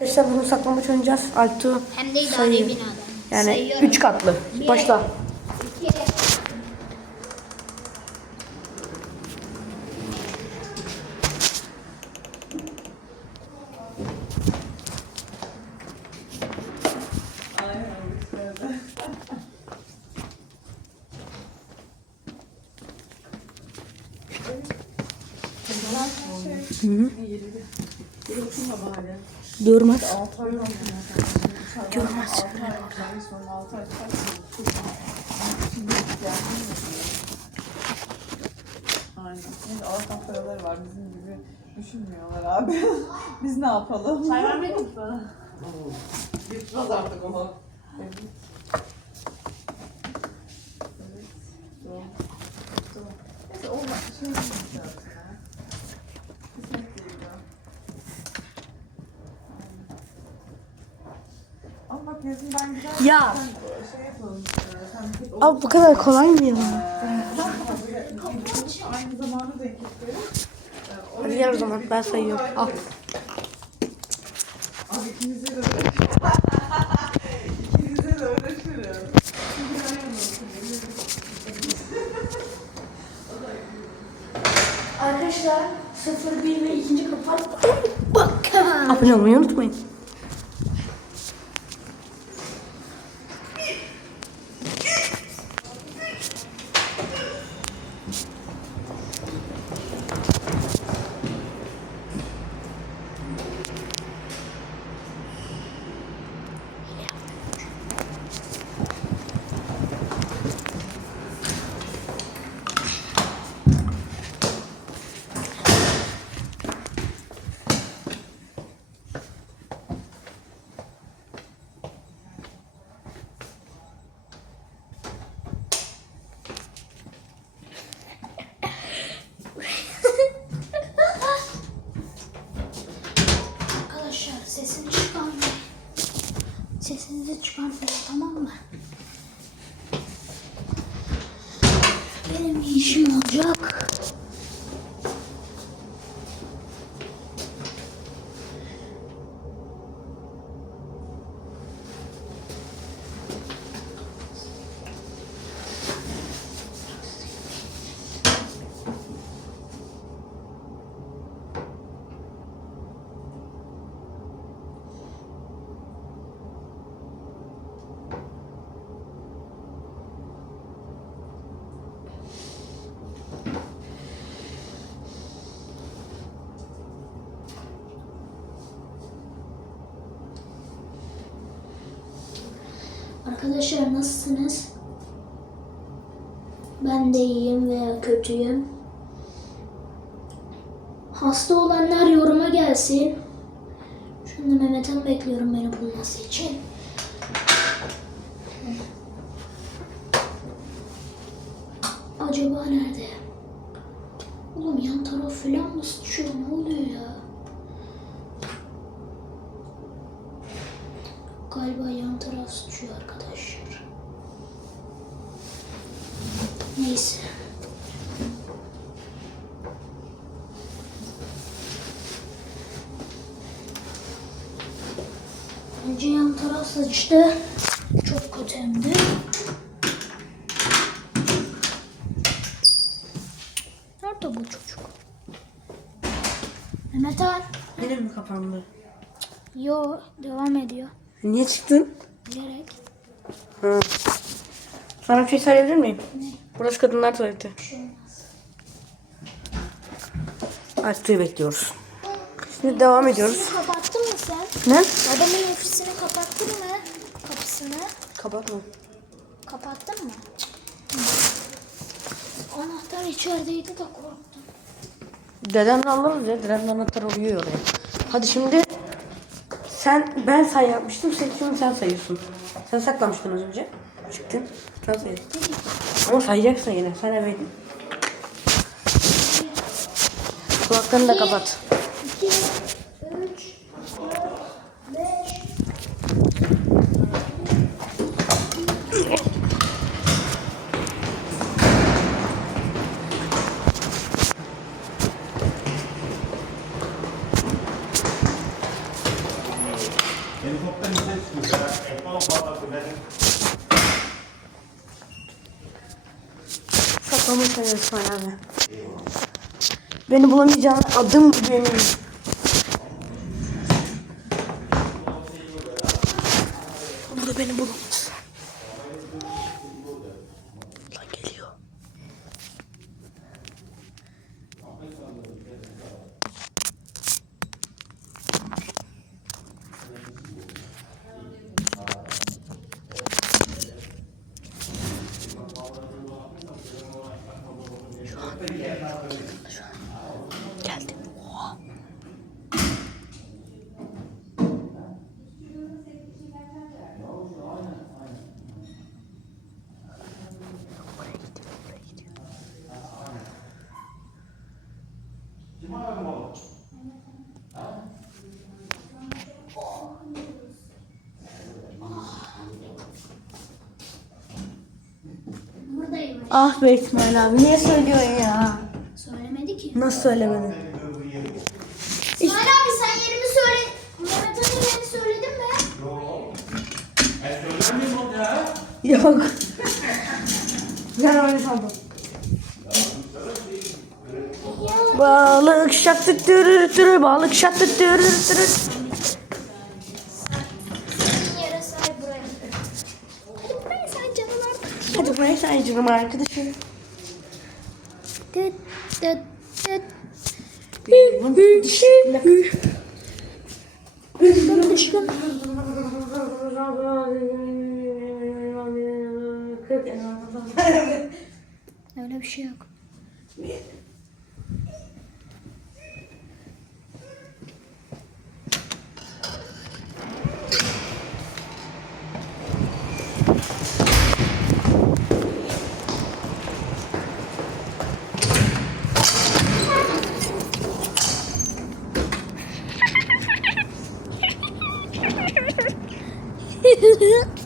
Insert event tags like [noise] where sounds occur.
Arkadaşlar bunu saklambaç oynayacağız. Altu Hem de idare sayıyor. binadan. Yani Sayıyorum. 3 katlı. Bir, Başla. Durmaz. Görmez. Aynen. Neyse Allah'tan paraları var. Bizim gibi düşünmüyorlar abi. [laughs] Biz ne yapalım? Çay vermedin mi? Gitmez artık ama. Evet. Evet. Doğru. Tamam. Neyse olmaz. Şey değil zaten ya. Kısmet değil ya. Aynen. Ama bak yazın ben güzel Ya. Abi bu kadar kolay mı ya? Hadi gel o zaman ben sayıyorum. Al. Abi ikinize de ikinize de uğraşırım. Arkadaşlar 0, 1 ve ikinci kapat. Bakın. Abone olmayı unutmayın. Ne işin olacak? Arkadaşlar nasılsınız? Ben de iyiyim veya kötüyüm. Hasta olanlar yoruma gelsin. Şimdi Mehmet'in bekliyorum beni bulması için. Acaba nerede? Oğlum yan taraf falan mı sıçıyor? Ne oluyor ya? Galiba yan taraf sıçıyor arkadaşlar. Neyse. Bence yan taraf sıçtı. Çok kötü hem de. Nerede bu çocuk? Mehmet Ali. Benim mi kapandı? Yo devam ediyor. Niye çıktın? Bilerek. Ha. Sana bir şey söyleyebilir miyim? Burası kadınlar tuvaleti. Şey. Altu'yu bekliyoruz. Şimdi devam ediyoruz. Ofisini kapattın mı sen? Ne? Adamın ofisini kapattın mı? Kapısını. Kapatma. Kapattın mı? Hı. Anahtar içerideydi de korktum. Dedemle alırız ya. Dedemle anahtar oluyor oraya. Hadi şimdi sen ben say yapmıştım. Sen şimdi sen sayıyorsun. Sen saklamıştın az önce. Çıktın. Sen sayıyorsun. Ama sayacaksın yine. Sen eveydin. Kulaklarını da kapat. Saklamayı seviyorum İsmail abi. Beni bulamayacağına adım gibi eminim. Ah be İsmail abi niye söylüyorsun ya? Söylemedi ki. Nasıl söylemedin? İsmail abi sen yerimi söyle. Mehmet Ali yerini söyledin mi? Yok. ben öyle sandım. Balık şattı tırır tırır balık şattı tırır tırır. Yere say buraya. Hadi buraya say canım Hadi buraya sen canım arkadaşım. Dıt dıt dıt. Öyle bir şey yok. [laughs] Hehehehe [laughs]